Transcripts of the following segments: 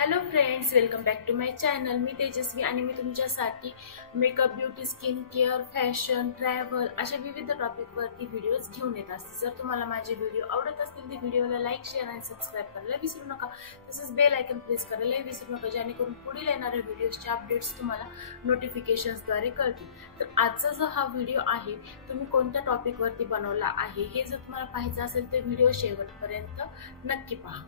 Hello friends, welcome back to my channel. मी तेजस्वी आणि मी तुमच्यासाठी makeup, beauty, skin care, fashion, travel अशा विविध टॉपिकवरती व्हिडिओज घेऊन येत असते. जर तुम्हाला माझे व्हिडिओ आवडत असतील तर व्हिडिओला लाईक, शेअर आणि सबस्क्राईब करायला विसरू नका. तसंच बेल आयकन प्रेस करायला विसरू नका, जेणेकरून पुढील येणाऱ्या व्हिडिओजचे अपडेट्स तुम्हाला नोटिफिकेशन्सद्वारे कळतील. तर आजचा जो हा व्हिडिओ आहे तुम्ही कोणत्या टॉपिकवरती बनवला आहे हे जर तुम्हाला पाहायचं असेल तर व्हिडिओ शेवटपर्यंत नक्की पहा.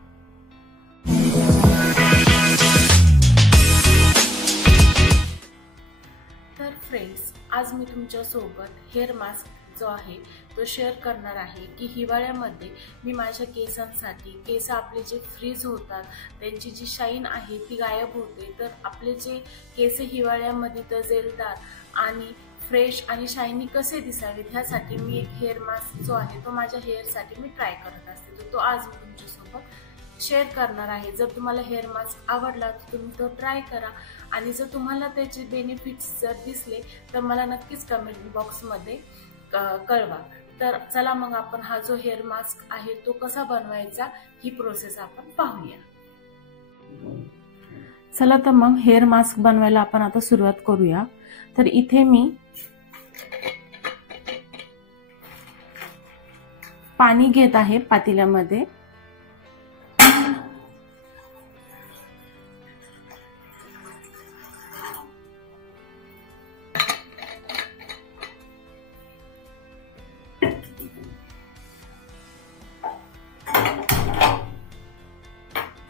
तर फ्रेंड्स, आज मी तुमच्या सोबत हेअर मास्क जो आहे तो शेअर करणार आहे की हिवाळ्यामध्ये मी माझ्या केसांसाठी, केस आपले जे फ्रीज होतात त्यांची जी शाईन आहे ती गायब होते, तर आपले जे केस हिवाळ्यामध्ये तजेलदार आणि फ्रेश आणि शायनी कसे दिसावेत ह्यासाठी मी एक हेअर मास्क जो आहे तो माझ्या हेअरसाठी मी ट्राय करत असते. तर तो आज मी तुमच्यासोबत शेअर करणार आहे. जर तुम्हाला हेअर मास्क आवडला तर तुम्ही तो ट्राय करा आणि जर तुम्हाला त्याचे बेनिफिट्स जर दिसले तर मला नक्कीच कमेंट बॉक्समध्ये कळवा. तर चला मग आपण हा जो हेअर मास्क आहे तो कसा बनवायचा ही प्रोसेस आपण पाहूया. चला तर मग हेअर मास्क बनवायला आपण आता सुरुवात करूया. तर इथे मी पाणी घेत आहे पातेल्यामध्ये.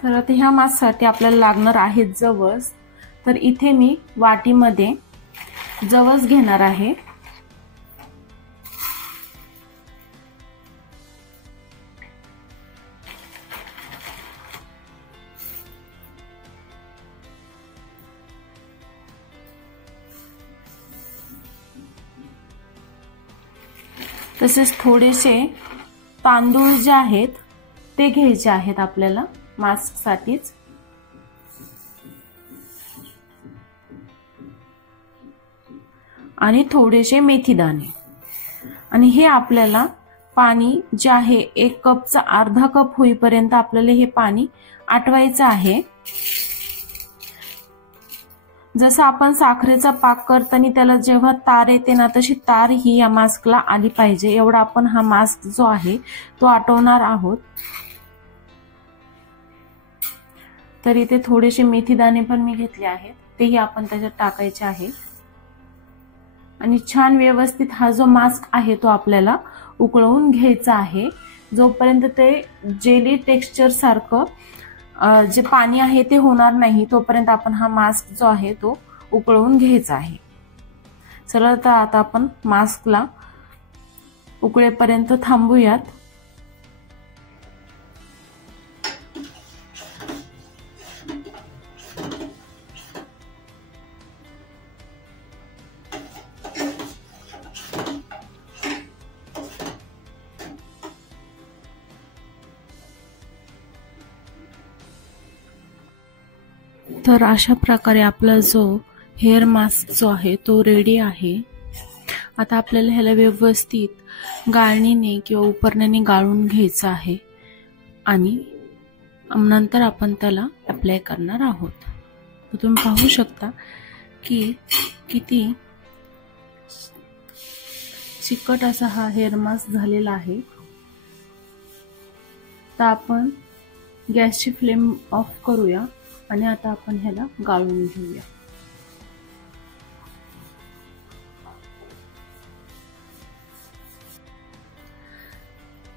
तर आता ह्या मास्कसाठी आपल्याला लागणार आहे जवस. तर इथे मी वाटीमध्ये जवस घेणार आहे. तसेच थोडेसे तांदूळ जे आहेत ते घ्यायचे आहेत आपल्याला मास्क साठीच. आणि थोडेसे मेथी दाणे. आणि हे आपल्याला पाणी जे आहे 1 कपचा अर्धा कप होईपर्यंत आपल्याला हे पाणी आटवायचं आहे. जसं आपण साखरेचा पाक करताना त्याला जेव्हा तार येते ना, तशी तार ही या मास्कला आली पाहिजे एवढा आपण हा मास्क जो आहे तो आटवणार आहोत. तर इथे थोडेसे मेथी दाणे पण मी घेतले आहेत, तेही आपण त्याच्यात टाकायचे आहे. आणि छान व्यवस्थित हा जो मास्क आहे तो आपल्याला उकळवून घ्यायचा आहे. जोपर्यंत ते जेली टेक्स्चर सारखं जे पाणी आहे ते होणार नाही तोपर्यंत आपण हा मास्क जो आहे तो उकळवून घ्यायचा आहे. चला तर आता आपण मास्कला उकळेपर्यंत थांबूयात. तर अशा प्रकारे आपला जो हेअर मास्क जो आहे तो रेडी आहे. आता आपल्याला ह्याला व्यवस्थित गाळणीने किंवा उपरण्याने गाळून घ्यायचं आहे आणि नंतर आपण त्याला अप्लाय करणार आहोत. तर तुम्ही पाहू शकता की किती चिकट असा हा हेअर मास्क झालेला आहे. तर आपण गॅसची फ्लेम ऑफ करूया आणि आता आपण ह्याला गाळून घेऊया.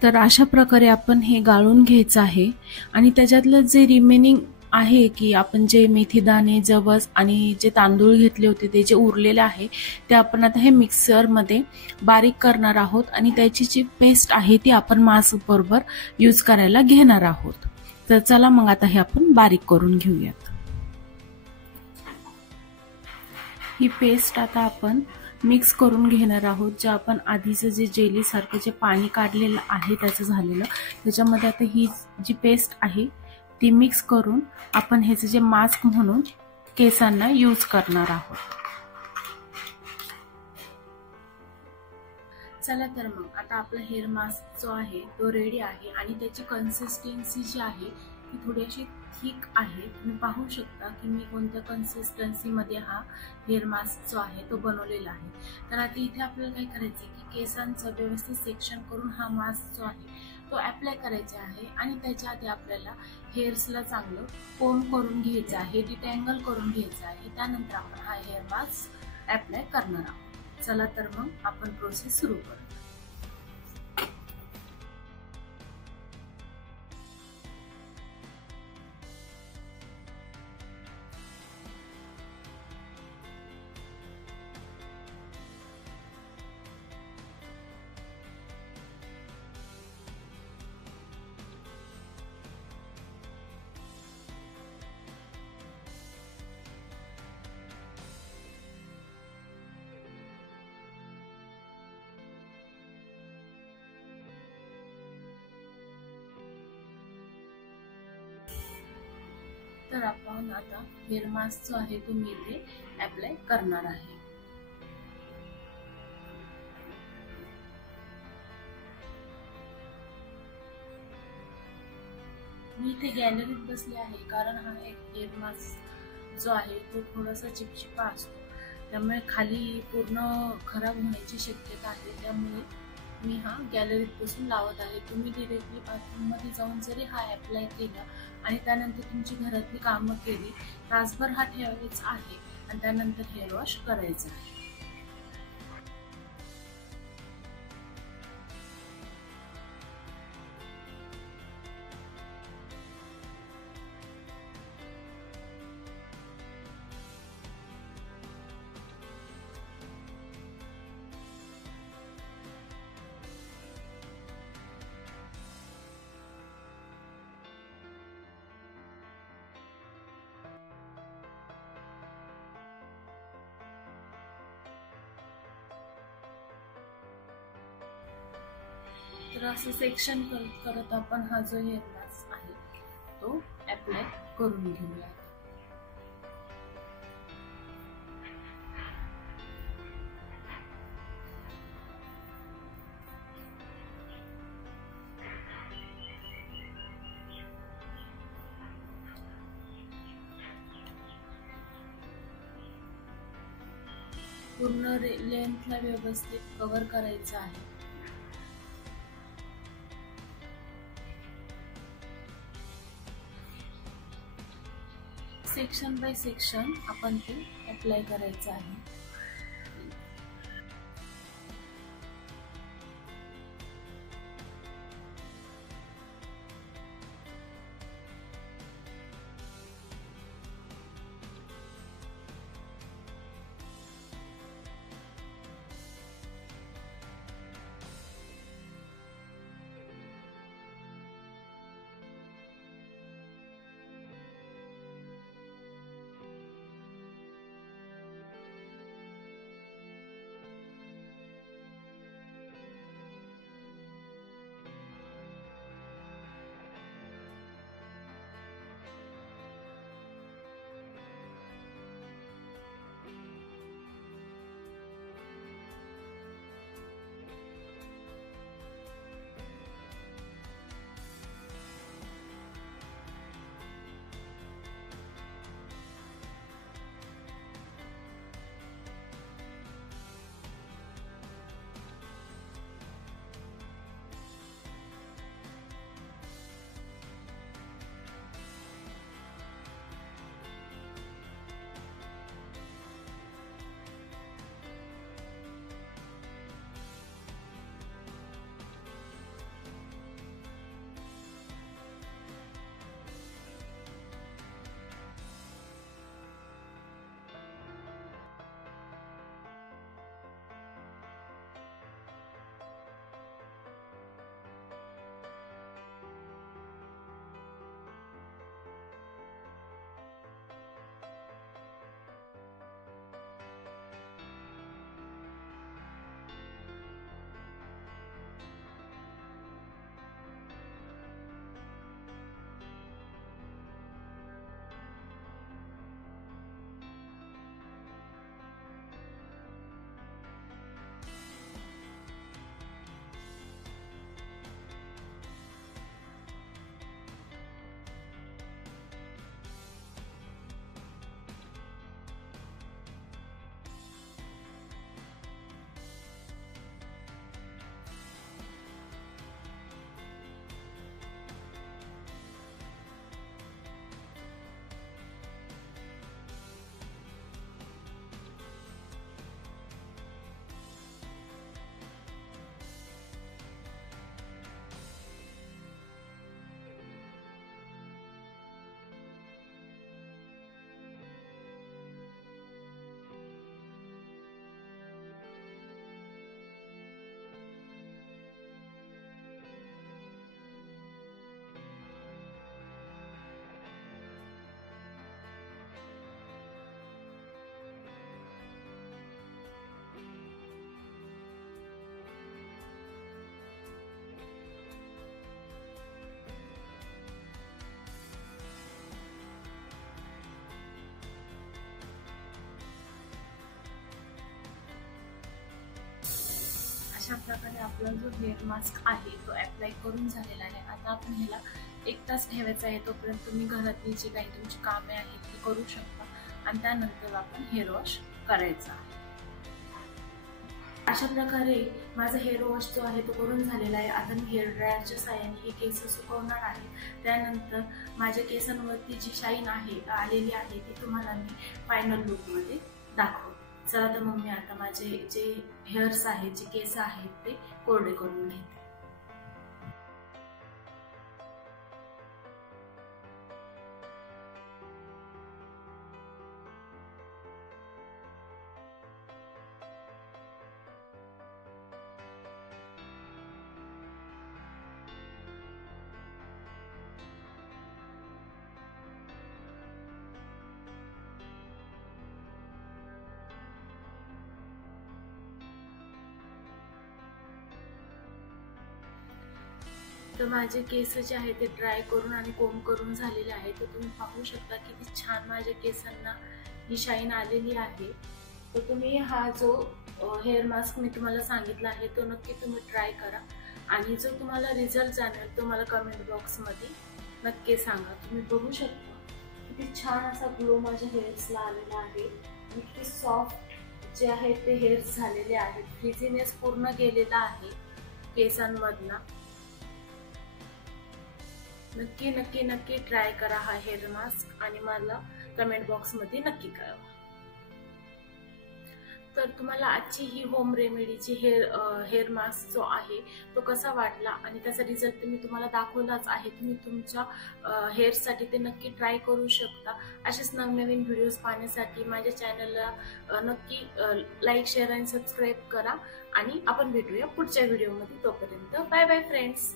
तर अशा प्रकारे आपण हे गाळून घ्यायचं आहे. आणि त्याच्यातलं जे रिमेनिंग आहे की आपण जे मेथी दाणे, जवस आणि जे तांदूळ घेतले होते ते जे उरलेले आहे ते आपण आता हे मिक्सरमध्ये बारीक करणार आहोत आणि त्याची जी पेस्ट आहे ती आपण मास्क बरोबर यूज करायला घेणार आहोत. तर चला मग आता हे आपण बारीक करून घेऊयात. ही पेस्ट आता आपण मिक्स करून घेणार आहोत. जे आपण आधीचं जे जेली सारखं जे पाणी काढलेलं आहे त्याचं झालेलं, त्याच्यामध्ये आता ही जी पेस्ट आहे ती मिक्स करून आपण ह्याचे जे मास्क म्हणून केसांना यूज करणार आहोत. चला तर मग आता आपला हेअर मास्क जो आहे तो रेडी आहे आणि त्याची कन्सिस्टन्सी जी आहे ही थोडीशी थिक आहे. तुम्ही पाहू शकता की मी कोणत्या कन्सिस्टन्सीमध्ये हा हेअर मास्क जो आहे तो बनवलेला आहे. तर आता इथे आपल्याला काय करायचं आहे की केसांचं व्यवस्थित सेक्शन करून हा मास्क जो आहे तो अप्लाय करायचा आहे आणि त्याच्या आधी आपल्याला हेअर्सला चांगलं कोम करून घ्यायचं आहे, डिटँगल करून घ्यायचं आहे. त्यानंतर आपण हा हेअर मास्क अप्लाय करणार आहोत. चला तर मग आपण प्रोसेस सुरू करू. तर आपण आता हेअर मास्क जो आहे तो मी इथे अप्लाय करणार आहे. मी इथे गॅलरीत बसले आहे कारण हा एक हेअर मास्क जो आहे तो थोडासा चिपचिपा असतो, त्यामुळे खाली पूर्ण खराब होण्याची शक्यता आहे. त्यामुळे मी हा गॅलरीत बसून लावत आहे. तुम्ही डिरेक्टली बाथरूममध्ये जाऊन जरी हा अप्लाय केला आणि त्यानंतर तुमची घरातली कामं केली, तासभर हा ठेवायचा आहे आणि त्यानंतर हेअर वॉश करायचं आहे. तर असं सेक्शन करत करत आपण हा जो हेअर मास्क आहे तो अप्लाय करून घेऊया. पूर्ण लेंथला व्यवस्थित कव्हर करायचं आहे. सेक्शन बाय सेक्शन आपण ते अप्लाय करायचं आहे. अशा प्रकारे आपला जो हेअर मास्क आहे तो अप्लाय करून झालेला आहे। आता आपण ह्याला 1 तास ठेवायचा आहे, तोपर्यंत तुम्ही घरातली जी काही तुमची कामे आहेत ती करू शकता आणि त्यानंतर आपण हेअर वॉश करायचा आहे। अशा प्रकारे माझा हेअर वॉश जो आहे तो करून झालेला आहे। आता मी हेअर ड्रायरच्या साहाय्याने हे केस सुकवणार आहे। त्यानंतर माझ्या केसांवरती जी शाईन आलेली आहे ती तुम्हाला मी फायनल लुकमध्ये दाखवते। चला तर मग मी आता माझे जे हेअर्स आहेत, जे केस आहेत ते कोरडे करून घेते। तर माझे केस जे आहे ते ड्राय करून आणि कोंब करून झालेले आहे। तर तुम्ही पाहू शकता किती छान माझ्या केसांना ही शाईन आलेली आहे। तर तुम्ही हा जो हेअर मास्क मी तुम्हाला सांगितला आहे तो नक्की तुम्ही ट्राय करा आणि जो तुम्हाला रिझल्ट जाणवेल तो मला कमेंट बॉक्समध्ये नक्की सांगा। तुम्ही बघू शकता किती छान असा ग्लो माझ्या हेअर्सला आलेला आहे। किती सॉफ्ट जे आहे ते हेअर्स झालेले आहेत, फ्रिझीनेस पूर्ण गेलेला आहे केसांमधला। नक्की नक्की नक्की ट्राय करा हा हेअर मास्क आणि मला कमेंट बॉक्समध्ये नक्की कळवा। तर तुम्हाला आजची ही होम रेमेडीची हेअर मास्क जो आहे तो कसा वाटला आणि त्याचा रिझल्ट मी तुम्हाला दाखवलाच आहे। तुम्ही तुमच्या हेअरसाठी ते नक्की ट्राय करू शकता। असेच नवनवीन व्हिडिओज पाहण्यासाठी माझ्या चॅनलला नक्की लाईक, शेअर आणि सबस्क्राईब करा आणि आपण भेटूया पुढच्या व्हिडिओमध्ये। तोपर्यंत बाय बाय फ्रेंड्स।